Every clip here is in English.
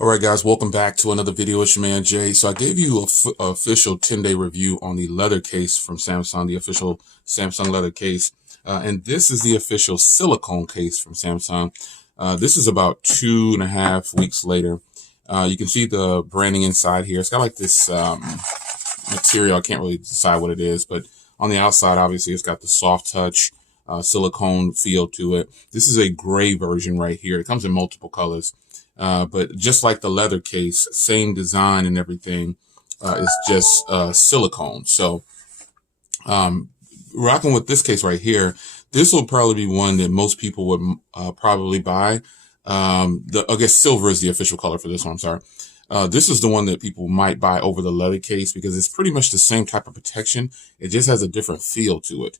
All right, guys, welcome back to another video. It's your man Jay. So I gave you a official 10-day review on the leather case from Samsung, the official Samsung leather case. And this is the official silicone case from Samsung. This is about 2.5 weeks later. You can see the branding inside here. It's got like this material. I can't really decide what it is, but on the outside, obviously, it's got the soft touch silicone feel to it. This is a gray version right here. It comes in multiple colors. But just like the leather case, same design and everything, it's just silicone. So rocking with this case right here, this will probably be one that most people would probably buy. I guess silver is the official color for this one. I'm sorry. This is the one that people might buy over the leather case because it's pretty much the same type of protection. It just has a different feel to it.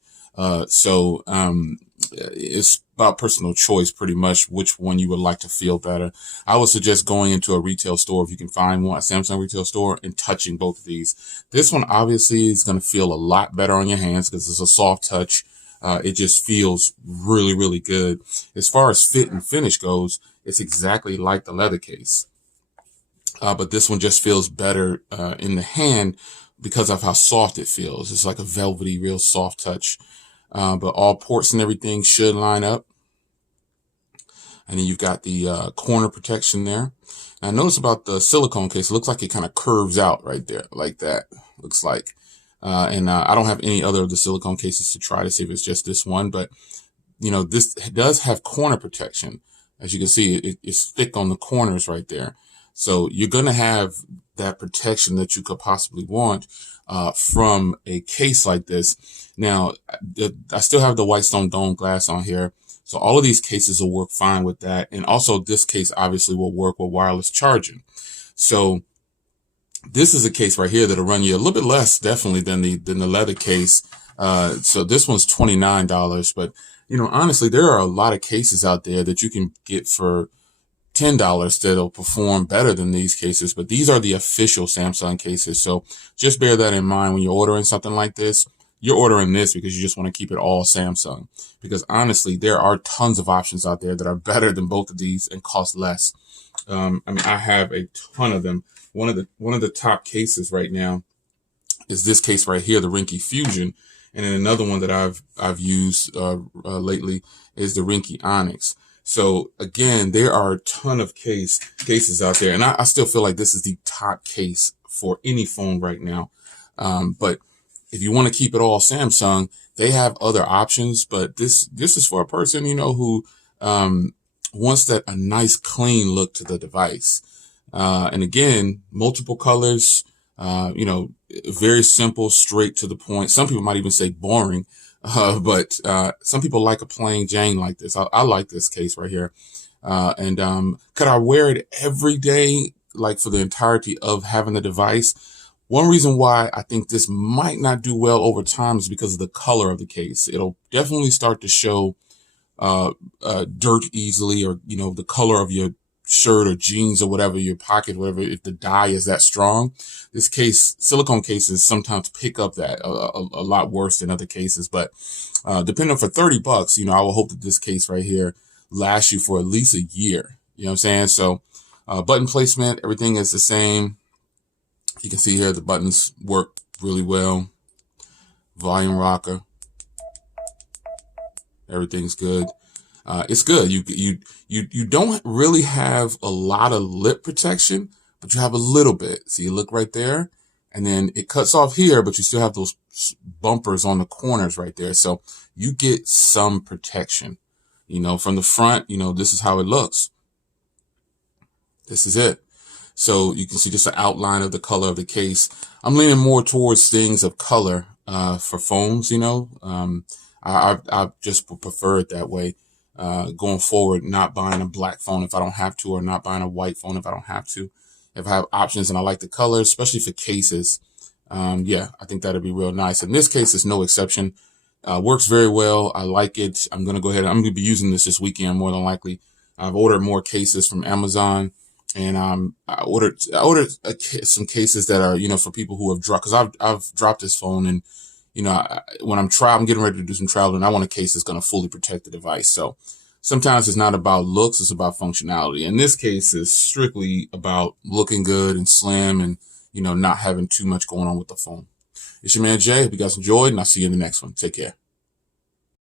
It's about personal choice, pretty much, which one you would like to feel better. I would suggest going into a retail store if you can find one, a Samsung retail store, and touching both of these. This one obviously is going to feel a lot better on your hands because it's a soft touch. It just feels really, really good. As far as fit and finish goes, it's exactly like the leather case. But this one just feels better in the hand because of how soft it feels. It's like a velvety, real soft touch. But all ports and everything should line up. And then you've got the corner protection there. Now notice about the silicone case, it looks like it kind of curves out right there, like that, looks like. I don't have any other of the silicone cases to try to see if it's just this one, but you know, this does have corner protection. As you can see, it's thick on the corners right there. So you're going to have that protection that you could possibly want from a case like this. Now, I still have the white stone dome glass on here. So all of these cases will work fine with that. And also this case obviously will work with wireless charging. So this is a case right here that'll run you a little bit less definitely than the leather case. So this one's $29, but you know, honestly, there are a lot of cases out there that you can get for $10 that'll perform better than these cases, but these are the official Samsung cases. So just bear that in mind when you're ordering something like this. You're ordering this because you just want to keep it all Samsung, because honestly, there are tons of options out there that are better than both of these and cost less. I mean, I have a ton of them. One of the top cases right now is this case right here, the Rinky Fusion. And then another one that I've used lately is the Rinky Onyx. So again, there are a ton of cases out there, and I still feel like this is the top case for any phone right now. But if you want to keep it all Samsung, they have other options. But this is for a person, you know, who wants a nice clean look to the device. And again, multiple colors, you know, very simple, straight to the point. Some people might even say boring. But some people like a plain Jane like this. I like this case right here. Could I wear it every day, like for the entirety of having the device? One reason why I think this might not do well over time is because of the color of the case. It'll definitely start to show dirt easily, or, you know, the color of your shirt or jeans or whatever, your pocket, whatever, if the dye is that strong. This case, silicone cases sometimes pick up that a lot worse than other cases. But depending for $30, you know, I will hope that this case right here lasts you for at least a year. You know what I'm saying? So button placement, everything is the same. You can see here the buttons work really well. Volume rocker, everything's good. It's good. You don't really have a lot of lip protection, but you have a little bit. So you look right there, and then it cuts off here, but you still have those bumpers on the corners right there. So you get some protection, you know, from the front. You know, this is how it looks. This is it. So you can see just an outline of the color of the case. I'm leaning more towards things of color for phones, you know. I just prefer it that way. Going forward, not buying a black phone if I don't have to, or not buying a white phone if I don't have to. If I have options and I like the colors, especially for cases, yeah, I think that'd be real nice. In this case, it's no exception. Works very well. I like it. I'm going to go ahead. I'm going to be using this weekend more than likely. I've ordered more cases from Amazon, and I ordered some cases that are, you know, for people who have dropped, because I've dropped this phone, and you know, when I'm getting ready to do some traveling, I want a case that's going to fully protect the device. So sometimes it's not about looks, it's about functionality. In this case, it's strictly about looking good and slim and, not having too much going on with the phone. It's your man Jay. Hope you guys enjoyed, and I'll see you in the next one. Take care.